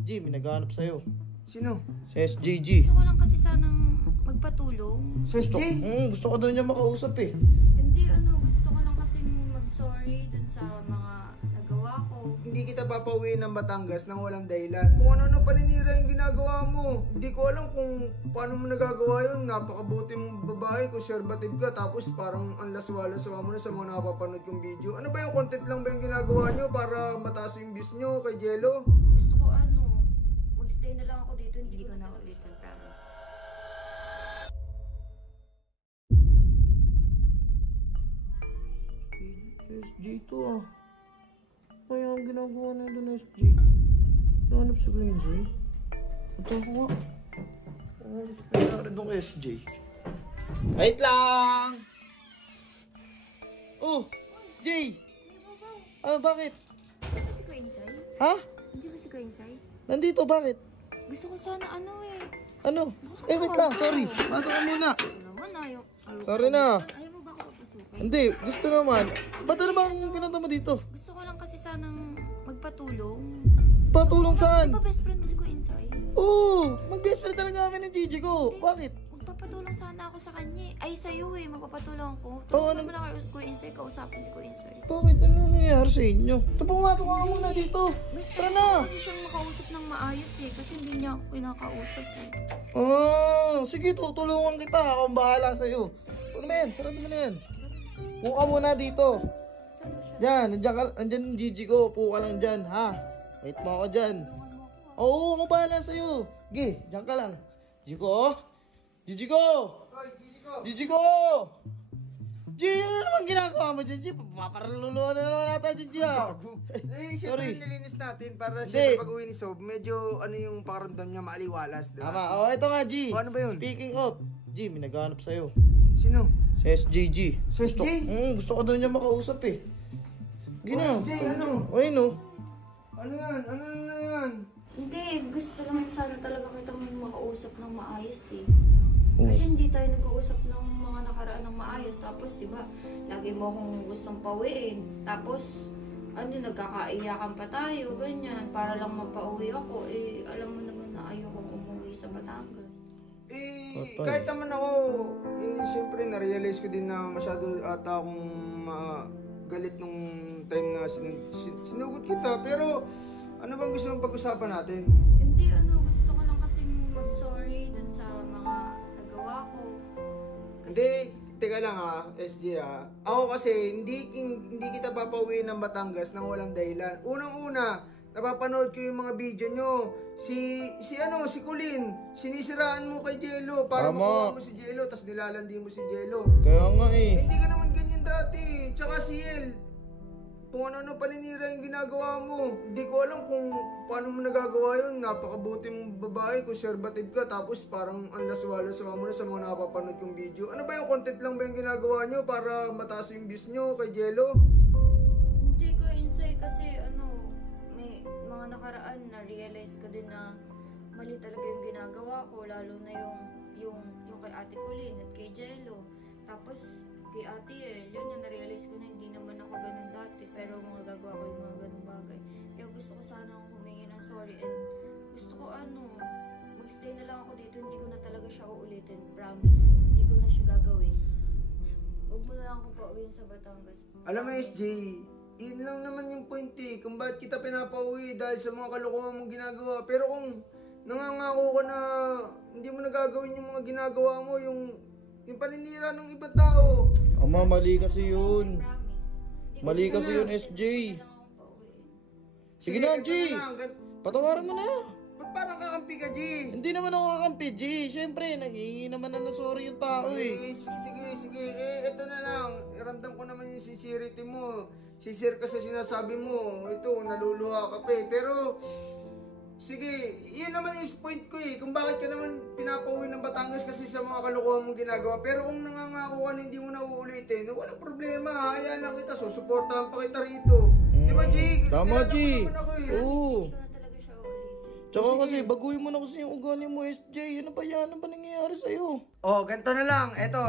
G, may naghahanap sa'yo. Sino? Si SJG. Gusto ko lang kasi sanang magpatulong. Si SJ? Gusto ko daw niya makausap eh. Hindi gusto ko lang kasi mag-sorry dun sa mga nagawa ko. Hindi kita papauwiin ng Batangas nang walang dahilan. Kung ano-ano paninira yung ginagawa mo. Hindi ko alam kung paano mo nagagawa yun. Napakabuti mong babae, conservative ka, tapos parang ang laswa-laswa mo na sa mga nakapapanood kong video. Ano ba yung content lang ba yung ginagawa nyo para mataas yung views nyo kay Jello? Gusto ko magstay na lang ako dito. Hindi ko na ulitin, promise. SJ to ah. Kaya ang ginagawa na doon SJ. Nahanap si Quincy. Ito ako nga. Ano nangyari doon kay SJ? Wait lang! Oh! Jay! Ano, bakit? Hindi ba si Kuya Insay? Ha? Hindi ba si Kuya Insay? Nandito, bakit? Gusto ko sana Ano? Wait lang, sorry. Pasok ka muna. Naman ayaw. Sorry na. Ayaw mo ba ako papasukin? Hindi, gusto naman. Ba't ano bang pinunta mo dito? Gusto ko lang kasi sanang magpatulong. Patulong saan? Di ba best friend mo si Kuya Insay? Oo! Mag-best friend talaga kami ng Gigi ko. Bakit? Magpapatulong sana ako sa kanya. Ay, sa'yo magpapatulong ako. Oo, Tulungan naman ako kay Kuya Insay. Kausapin si Kuya Insay. Bakit? Ano nangyayari sa inyo? Ito, pumasok ka muna dito. Tara na! Kasi siyang makausap ng maayos kasi hindi niya ako kinakausap Sige, tutulungan kita. Akong bahala sa'yo. Ano ba yan? Sarado mo na yan. Puka ka muna dito. Saan ba siya? Yan, andyan yung Gigi ko. Puka lang dyan, ha? Wait mo ako dyan. Oo, ako bahala sa'yo. Sige, dyan ka lang. Gigi ko? Gigi ko! Gigi ko! Gigi, ano naman ginagawa mo dyan, Gigi? Paparaluluhan na naman natin, Gigi, ha? Siyempre nilinis natin para Hindi. siyempre pag uwi ni Sob, medyo yung pakaramdam niya maaliwalas, diba? Tama. Ito nga, G. Ano ba yun? Speaking of, G, may naghahanap sa'yo. Sino? Si SJG. Si SJ? Gusto ko daw niya makausap eh. Gina. SJ, ano? Ayun o. Ano yan? Ano na yan? Hindi, gusto lang sana talaga kita makausap ng maayos Oh. Kasi hindi tayo nag-uusap ng mga nakaraan ng maayos. Tapos, di ba, lagi mo akong gustong pawiin. Tapos, nagkakaiyakan pa tayo, ganyan. Para lang mapauwi ako. Alam mo naman na ayokong umuwi sa Batangas. Kahit naman ako, hindi siyempre na-realize ko din na masyado ata akong galit nung time na sinugod kita. Pero, ano bang gusto mong pag-usapan natin? Hindi, gusto ko lang kasi mag-sorry dun sa mga nagawa ko. Hindi, teka lang SJ Ako kasi, hindi kita papauwiin ng Batangas nang walang dahilan. Unang-una, napapanood ko yung mga video nyo. Si Colin, sinisiraan mo kay Jello para makuha mo si Jello, tas nilalandi mo si Jello. Kaya nga eh. Hindi ka naman ganyan dati. Tsaka si El, kung ano-ano paninira yung ginagawa mo. Hindi ko alam kung paano mo nagagawa yun. Napakabuti mong babae, conservative ka, tapos parang ang laswa-laswa mo na sa mga nakapapanood kong video. Ano ba yung content lang ba yung ginagawa nyo para mataas yung views nyo kay Jello? Hindi ko insay kasi may mga nakaraan na-realize ko din na mali talaga yung ginagawa ko. Lalo na yung kay Ate Colleen at kay Jello. Tapos kay Ate El, yun yung na-realize ko na hindi naman ako ganun dati. Pero mga gagawa ko yung mga ganun bagay. Kaya gusto ko sana akong humingi ng sorry. And gusto ko magstay na lang ako dito. Hindi ko na talaga siya uulitin. Promise. Hindi ko na siya gagawin. Huwag mo na lang akong pauwiin sa Batangas. Alam mo SJ, yun lang naman yung point kung bakit kita pinapauwi dahil sa mga kalokohan mong ginagawa. Pero kung nangangako ka na hindi mo nagagawin yung mga ginagawa mo, yung paninira ng ibang tao. Ama, mali kasi yun. Promise. Mali kasi yun, SJ. Sige na, G. Patawarin mo na. Ba't parang kakampi ka, G? Hindi naman ako kakampi, G. Siyempre, naghihingi naman na sorry yung tao eh. Sige. Ito na lang. Ramdam ko naman yung sincerity mo. Sincere ka sa sinasabi mo. Ito, naluluha ka pa eh. Pero, sige, yun naman yung point ko eh. Kung bakit ka naman pinapauwi ng Batangas kasi sa mga kalokohan mong ginagawa. Pero kung nangangako ka na hindi mo na uulitin, walang problema. Hayaan lang kita. Susuportahan pa kita rito. Di ba, G? Tama, Kilala G. mo naman ako eh. Oo. Hindi ko na talaga siya uulitin. Tsaka Sige. kasi, baguhin mo na kasi yung ugali mo, SJ. Ano ba yan? Ano ba nangyayari sa'yo? Oh, ganito na lang. Eto,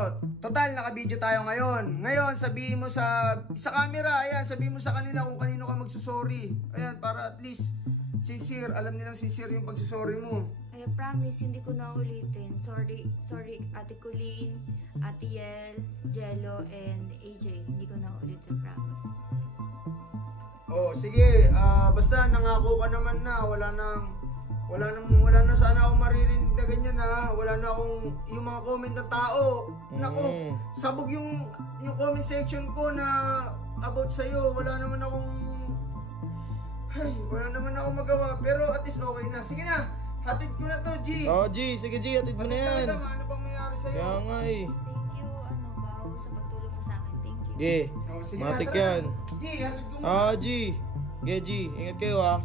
total, naka-video tayo ngayon. Ngayon, sabihin mo sa camera, ayan, sabihin mo sa kanila kung kanino ka magsusorry. Ayan, para at least sincere, alam nilang sincere yung pagsusorry mo. I promise, hindi ko na ulitin. Sorry, Ate Colleen, Ate Yel, Jello, and AJ. Hindi ko na ulitin, promise. Oh, sige, basta nangako ka naman na wala na sana akong maririnig na ganyan ha. Wala na akong yung mga comment ng tao. Nako, sabog yung comment section ko na about sa'yo. Wala naman akong magawa. Pero at least okay na. Sige na, hatid ko na to, G. Oh, G, sige G, hatid mo na yan. Hatid na, ano bang mayroon sa'yo? Kaya nga eh. Thank you, Bao, sa pagtulong mo sa akin. Thank you. Ge, Oh, sige matik na, tara yan. na. G, hatid ko muna. Ah, G. Ge, G, ingat kayo ah.